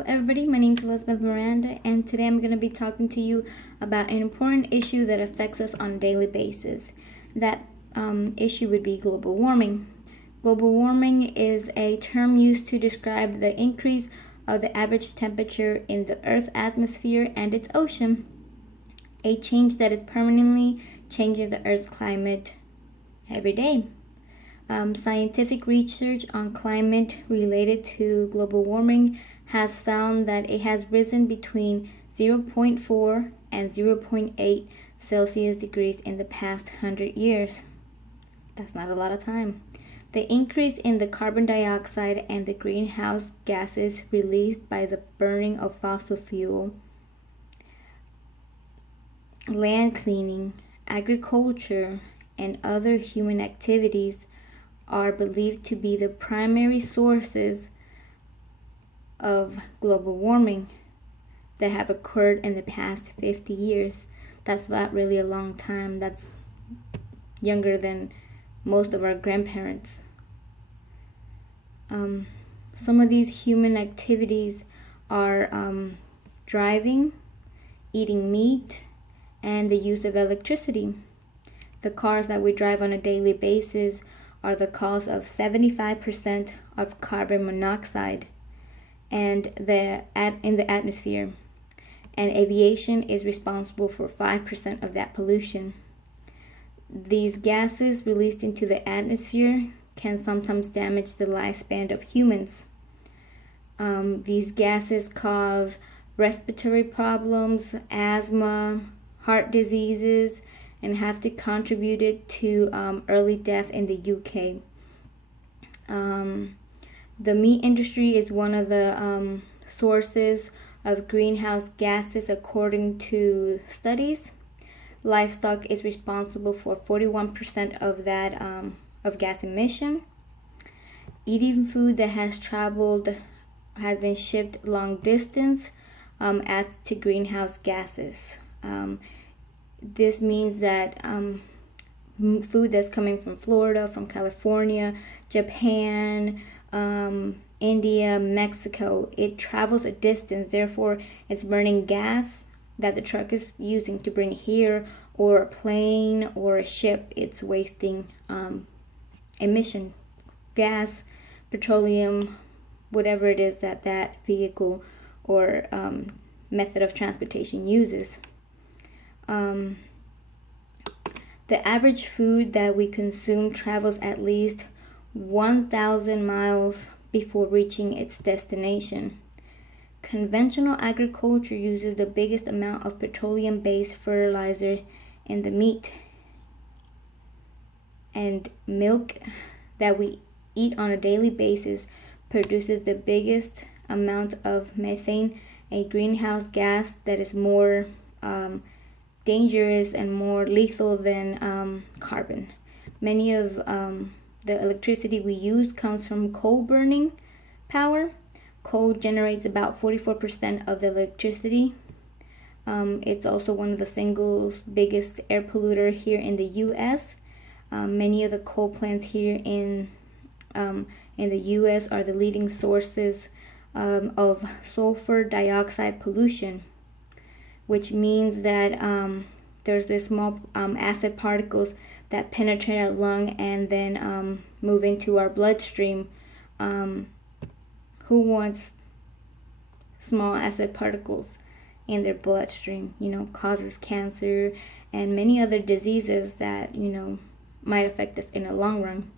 Hello everybody, my name is Elizabeth Miranda, and today I'm going to be talking to you about an important issue that affects us on a daily basis. That issue would be global warming. Global warming is a term used to describe the increase of the average temperature in the Earth's atmosphere and its ocean, a change that is permanently changing the Earth's climate every day. Scientific research on climate related to global warming has found that it has risen between 0.4 and 0.8 Celsius degrees in the past 100 years. That's not a lot of time. The increase in the carbon dioxide and the greenhouse gases released by the burning of fossil fuel, land cleaning, agriculture, and other human activities are believed to be the primary sources of global warming that have occurred in the past 50 years. That's not really a long time. That's younger than most of our grandparents. Some of these human activities are driving, eating meat, and the use of electricity. The cars that we drive on a daily basis are the cause of 75% of carbon monoxide and in the atmosphere, and aviation is responsible for 5% of that pollution. These gases released into the atmosphere can sometimes damage the lifespan of humans. These gases cause respiratory problems, asthma, heart diseases, and have to contribute to early death in the UK. The meat industry is one of the sources of greenhouse gases according to studies. Livestock is responsible for 41% of that of gas emission. Eating food that has been shipped long distance adds to greenhouse gases. This means that food that's coming from Florida, from California, Japan, India, Mexico, it travels a distance, therefore it's burning gas that the truck is using to bring here, or a plane or a ship. It's wasting emission gas, petroleum, whatever it is that vehicle or method of transportation uses. The average food that we consume travels at least 1,000 miles before reaching its destination. Conventional agriculture uses the biggest amount of petroleum-based fertilizer in the meat and milk that we eat on a daily basis produces the biggest amount of methane, a greenhouse gas that is more dangerous and more lethal than carbon. Many of the electricity we use comes from coal burning power. Coal generates about 44% of the electricity. It's also one of the single biggest air polluter here in the U.S. Many of the coal plants here in the U.S. are the leading sources of sulfur dioxide pollution, which means that there's this small acid particles that penetrate our lung and then move into our bloodstream. Who wants small acid particles in their bloodstream? Causes cancer and many other diseases that might affect us in the long run.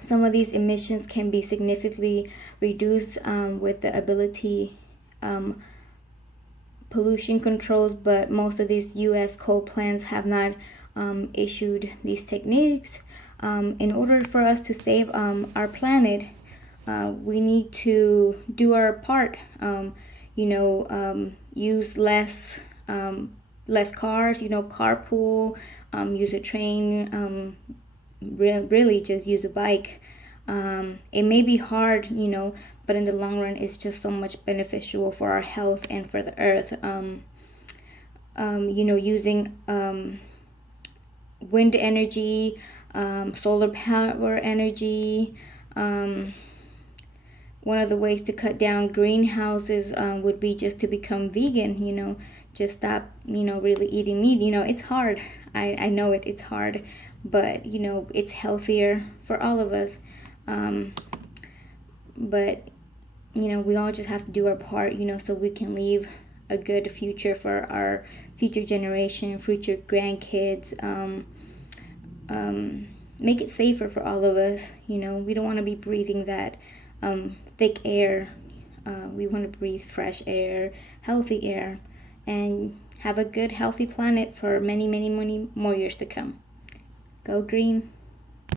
Some of these emissions can be significantly reduced with the ability pollution controls, but most of these U.S. coal plants have not issued these techniques. In order for us to save our planet, we need to do our part. Use less cars. Carpool. Use a train. Really, just use a bike. It may be hard, but in the long run, it's just so much beneficial for our health and for the earth. Using wind energy, solar power energy, one of the ways to cut down greenhouses would be just to become vegan, just stop, really eating meat. It's hard. I know it's hard, but, it's healthier for all of us. But, we all just have to do our part, so we can leave a good future for our future generation, future grandkids. Make it safer for all of us. We don't want to be breathing that thick air. We want to breathe fresh air, healthy air, and have a good, healthy planet for many, many, many more years to come. Go green.